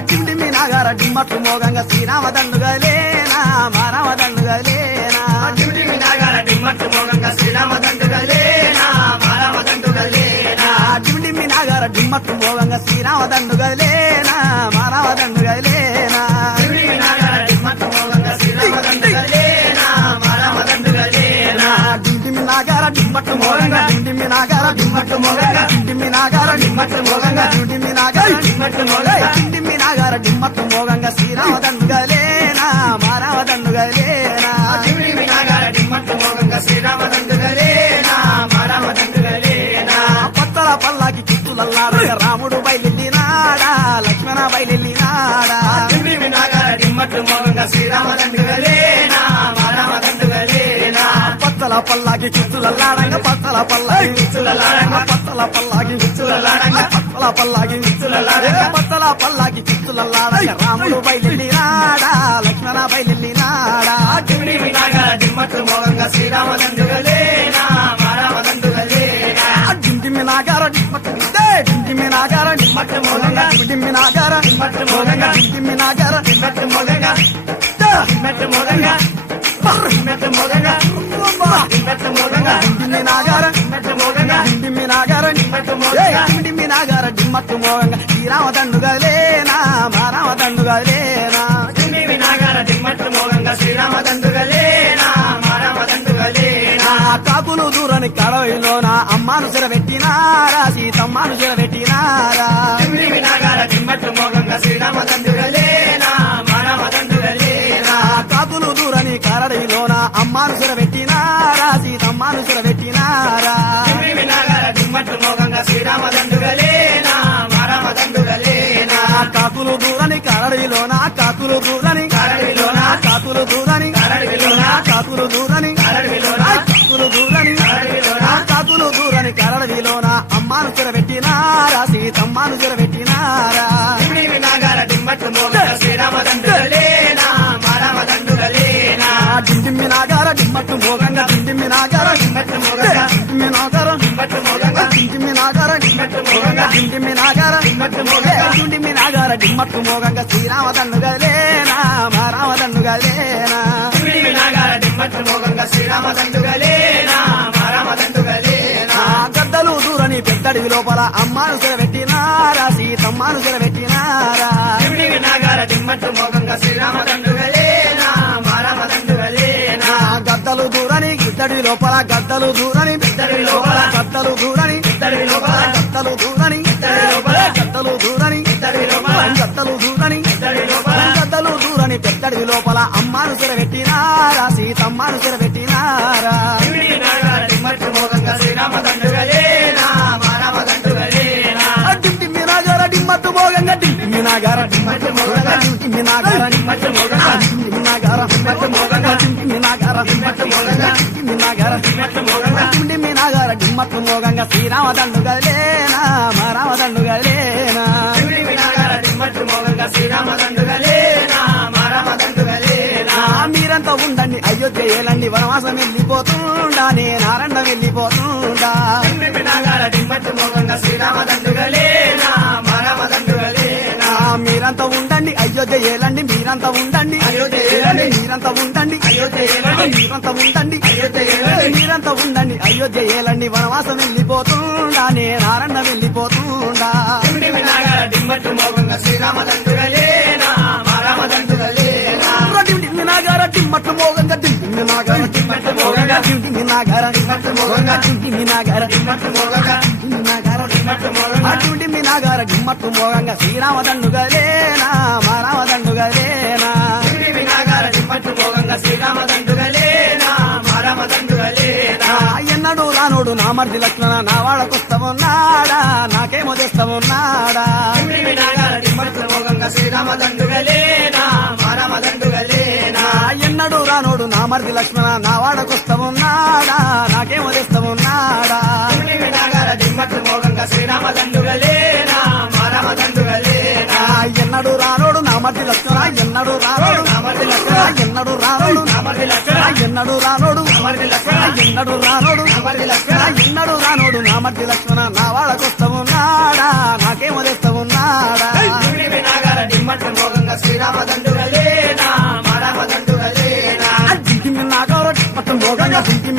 డిండిమి నాగార డిమ్మట్లు మోగంగా శ్రీరామ దండుగలేనా మారామ దండుగలేనా డిండిమి నాగార డిమ్మట్లు మోగంగా శ్రీరామ దండుగలేనా మారామ దండుగలేనా డిండిమి నాగార డిమ్మట్లు మోగంగా శ్రీరామ దండుగలేనా మారామ దండుగలేనా డిండిమి నాగార డిమ్మట్లు మోగంగా శ్రీరామ దండుగలేనా మారామ దండుగలేనా డిండిమి నాగార డిమ్మట్లు మోగంగా డిండిమి నాగార డిమ్మట్లు మోగంగా డిండిమి నాగార డిమ్మట్లు మోగంగా డిండిమి నాగార డిమ్మట్లు మోగంగా డిండిమి నాగార డిమ్మట్లు మోగంగా శ్రీరామ దండుగలేనా మారామ దండుగలేనా డిండిమి నాగార డిమ్మట్లు మోగంగా శ్రీరామ దండుగలేనా మారామ దండుగలేనా పత్తల పల్లాకి చిత్తులల్లాడగా రాముడు బయలునాడా లక్ష్మణ బయలునాడా డిండిమి నాగార డిమ్మట్లు మోగంగా శ్రీరామ దండుగలేనా మారామ దండుగలేనా పత్తల పల్లాకి చిత్తులల్లాడంగా పత్తల పల్లాకి చిత్తులల్లాడంగా పత్తల పల్లాకి చిత్తులల్లాడంగా పత్తల పల్లాకి చిత్తులల్లాడంగా పత్తల పల్లాకి చిత్తులల్లాడంగా రాముడు బయలునాడా లక్ష్మణ బయలునాడా డిండిమి నాగార డిమ్మట్లు మోగంగా శ్రీరామ దండుగలేనా మారామ దండుగలేనా డిండిమి నాగార డిండిమి నాగార డిమ్మట్లు మోగంగా డిండిమి నాగార డిమ్మట్లు మోగంగా డిండిమి నాగార డిమ్మట్లు మోగంగా డిమ్మట్లు మోగంగా డిమ్మట్లు మోగంగా డిమ్మట్లు మోగంగా డిండిమి నాగార డిమ్మట్లు మోగంగా డిండిమి నాగార డిమ్మట్లు మోగంగా డిండిమి నాగార డిమ్మట్టు మోగంగా శ్రీరామ దండుగలేనా మారామ దండుగలేనా డిండిమి నాగార డిమ్మట్లు మోగంగా శ్రీరామ దండుగలేనా మారామ దండుగలేనా కాకులు దూరని కడవలోన అమ్మాను చెరబెట్టినారా సీతమ్మను చెరబెట్టినారా డిండిమి నాగార డిమ్మట్లు మోగంగా శ్రీరామ దండుగలేనా మారామ దండుగలేనా కాకులు దూరని కరడిలోన అమ్మాను చెరబెట్టినారా సీతమ్మను చెరబెట్టినారా డిండిమి నాగార డిమ్మట్లు మోగంగా శ్రీరామ దండుగలేనా మారామ దండుగలేనా కాకులు దూరని కరడిలోన కాకులు దూరని కరడిలోన కాకులు దూరని కరడిలోన కాకులు దూరని కరడిలోన కాకులు దూరని కరడిలోన కాకులు దూరని కరడిలోన అమ్మాను చెరబెట్టినారా సీతమ్మను చెరబెట్టినారా డిండిమి నాగార డిమ్మట్లు మోగంగా శ్రీరామ దండుగలేనా మారామ దండుగలేనా డిండిమి నాగార డిమ్మట్టు మోగంగా డిండిమి నాగార డిమ్మట్లు మోగంగా డిండిమి నాగార డిమ్మట్లు మోగంగా డిండిమి నాగార డిమ్మట్లు మోగంగా డిండిమి నాగార డిమ్మట్లు మోగంగా డిండిమి నాగార డిమ్మట్టు మోగంగా శ్రీరామ దండుగలేనా మారామ దండుగలేనా డిండిమి నాగార డిమ్మట్లు మోగంగా శ్రీరామ దండుగలేనా మారామ దండుగలేనా గద్దలు దూరని పెద్దడివి లోపల అమ్మాను చెరబెట్టినారా సీతమ్మను చెరబెట్టినారా డిండిమి నాగార డిమ్మట్లు మోగంగా శ్రీరామ దండుగలేనా మారామ దండుగలేనా గద్దలు దూరని గిద్దడి లోపల గద్దలు దూరని ఇద్దరి లోపల గద్దలు దూరని ఇద్దరి లోపల గద్దలు దూరని ఇద్దరి లోపల గద్దలు దూరని ఇద్దరి లోపల గద్దలు దూరని ఇద్దరి లోపల గద్దలు దూరని పెద్దడి లోపల అమ్మాను చెరబెట్టినారా సీతమ్మను చెరబెట్టినారా డిండిమి నాగార డిమ్మట్లు మోగంగా శ్రీరామ దండుగలేనా మారామ దండుగలేనా డిండిమి నాగార డిమ్మట్టు మోగంగా డిండిమి నాగార డిమ్మట్లు మోగంగా డిండిమి నాగార డిమ్మట్లు మోగంగా డిండిమి నాగార డిమ్మట్లు మోగంగా డిండిమి నాగార డిమ్మట్లు మోగంగా డిండిమి నాగార డిమ్మట్లు మోగంగా డిండిమి నాగార డిమ్మట్టు మోగంగా శ్రీరామ దండుగలేనా మారామ దండుగలేనా డిండిమి నాగార డిమ్మట్లు మోగంగా శ్రీరామ దండుగలేనా మారామ దండుగలేనా మీరంతా ఉండండి అయోధ్య ఏలండి వనవాసం వెళ్ళిపోతుండా నేనారండ వెళ్ళిపోతుండా డిండిమి నాగార డిమ్మట్లు మోగంగా శ్రీరామ దండుగలేనా మారామ దండుగలేనా మీరంతా ఉండండి అయోధ్య ఏలండి మీరంతా ఉండండి అయోధ్య ఏలండి. మీరంతా ఉండండి అయోధ్య ఏలండి. మీరంతా ఉండండి అయోధ్య ఏలండి. మీరంతా ఉండండి అయోధ్య ఏలండి వనవాసం వెళ్ళిపోతుండా నేనారండ వెళ్ళిపోతుండా డిండిమి నాగార డిమ్మట్లు మోగంగా శ్రీరామ దండుగలేనా మారామ దండుగలేనా డిండిమి నాగార డిమ్మట్లు మోగంగా డిండిమి నాగార డిమ్మట్లు మోగంగా డిండిమి నాగార డిమ్మట్లు మోగంగా డిండిమి నాగార డిమ్మట్లు మోగంగా డిండిమి నాగార డిమ్మట్లు మోగంగా అటువంటి మీ నాగార డిమ్మట్టు మోగంగా శ్రీరామ దండుగలేనా మారామ దండుగలేనా డిండిమి నాగార డిమ్మట్లు మోగంగా శ్రీరామ దండుగలేనా మారామ దండుగలేనా ఎన్నడు రానుడు నా మర్ది లక్ష్మణ నా వాడకొస్తామున్నాడా నాకేమో తెస్తామున్నాడా డిండిమి నాగార డిమ్మట్లు మోగంగా శ్రీరామ దండుగలేనా మారామ దండుగలేనా ఎన్నడు రానుడు నా మర్ది లక్ష్మణ నా వాడకొస్తామున్నాడా నాకేమో తెస్తామున్నాడా డిండిమి నాగార డిమ్మట్లు మోగంగా శ్రీరామ దండుగలేనా మారామ దండుగలేనా ఎన్నడు రానోడు నా మర్ది లక్ష్మణ ఎన్నడు రానోడు నా మర్ది లక్ష్మణ ఎన్నడు రానోడు నా మర్ది లక్ష్మణ ఎన్నడు రానోడు నా మర్ది లక్ష్మణ ఎన్నడు రానోడు నా మర్ది లక్ష్మణ ఎన్నడు రానోడు నా మర్ది లక్ష్మణ నా వాళ్ళకొస్తామున్నాడా నాకేమో తెస్తామున్నాడా డిండిమి నాగార డిమ్మట్లు మోగంగా డిండి